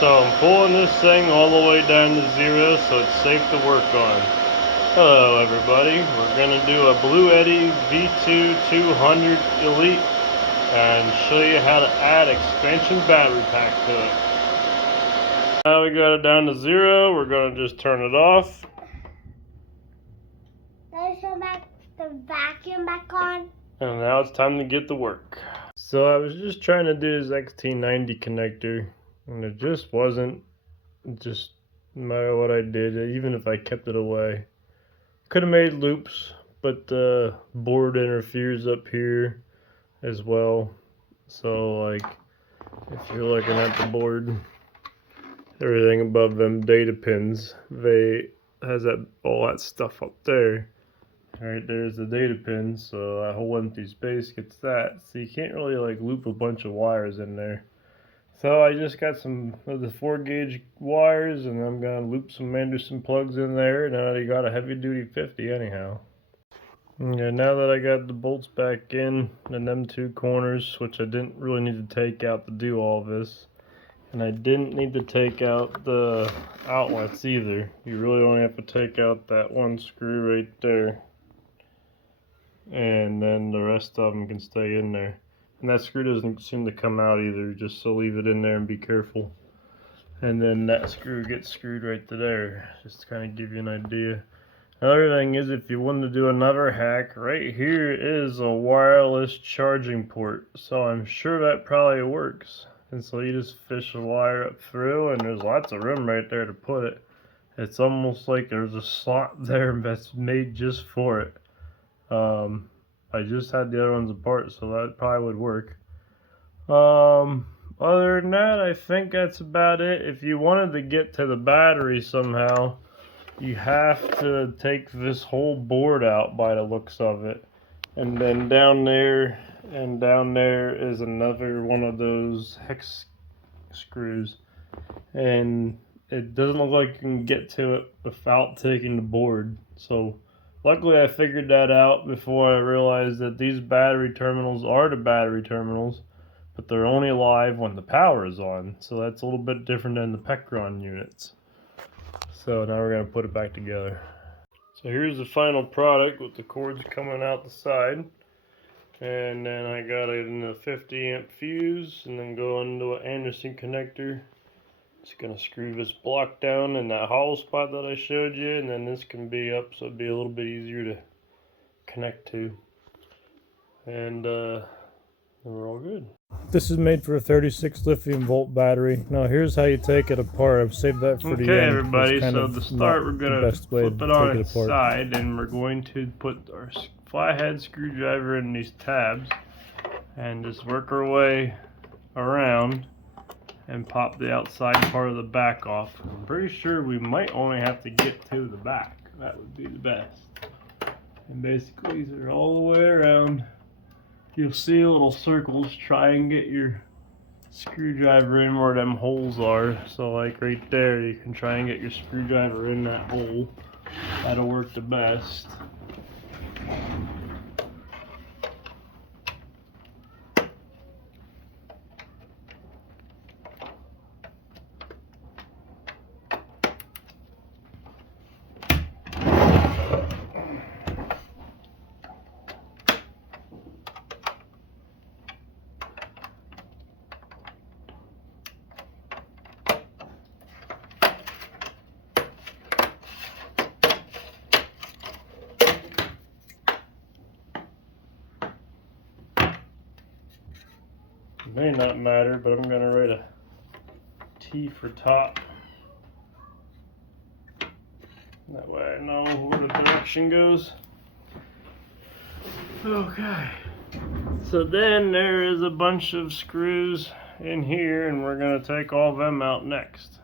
So I'm pulling this thing all the way down to 0 so it's safe to work on. Hello everybody, we're going to do a bluetti V2 200 Elite and show you how to add expansion battery pack to it. Now we got it down to 0, we're going to just turn it off. Let's turn the vacuum back on. And now it's time to get to work. So I was just trying to do this XT90 connector and it just wasn't, just no matter what I did, even if I kept it away. Could have made loops, but the board interferes up here as well. So like, if you're looking at the board, everything above them data pins, they has that all that stuff up there. Alright, there's the data pin, so that whole empty space gets that. So you can't really like loop a bunch of wires in there. So I just got some of the 4 gauge wires and I'm gonna loop some Anderson plugs in there. Now you got a heavy duty 50 anyhow. Yeah, now that I got the bolts back in and them 2 corners, which I didn't really need to take out to do all this. And I didn't need to take out the outlets either. You really only have to take out that one screw right there. And then the rest of them can stay in there. And that screw doesn't seem to come out either, just so leave it in there and be careful. And then that screw gets screwed right to there, just to kind of give you an idea. Another thing is, if you want to do another hack, right here is a wireless charging port. So I'm sure that probably works. And so you just fish a wire up through, and there's lots of room right there to put it. It's almost like there's a slot there that's made just for it. I just had the other ones apart, so that probably would work. Other than that, I think that's about it. If you wanted to get to the battery somehow, you have to take this whole board out by the looks of it. And then down there and down there is another one of those hex screws. And it doesn't look like you can get to it without taking the board. So luckily I figured that out before I realized that these battery terminals are the battery terminals, but they're only alive when the power is on. So that's a little bit different than the Pectron units. So now we're going to put it back together. So here's the final product with the cords coming out the side. And then I got it in a 50 amp fuse and then go into an Anderson connector. Just going to screw this block down in that hollow spot that I showed you, and then this can be up so it'd be a little bit easier to connect to. And we're all good. This is made for a 36 lithium volt battery. Now here's how you take it apart. I've saved that for the end. Okay everybody, so to start we're going to flip it on its side and we're going to put our flathead screwdriver in these tabs and just work our way around and pop the outside part of the back off. I'm pretty sure we might only have to get to the back. That would be the best. And basically they're all the way around. You'll see little circles. Try and get your screwdriver in where them holes are. So like right there, you can try and get your screwdriver in that hole. That'll work the best. It may not matter, but I'm going to write a T for top. That way I know where the direction goes. Okay. So then there is a bunch of screws in here, and we're going to take all of them out next.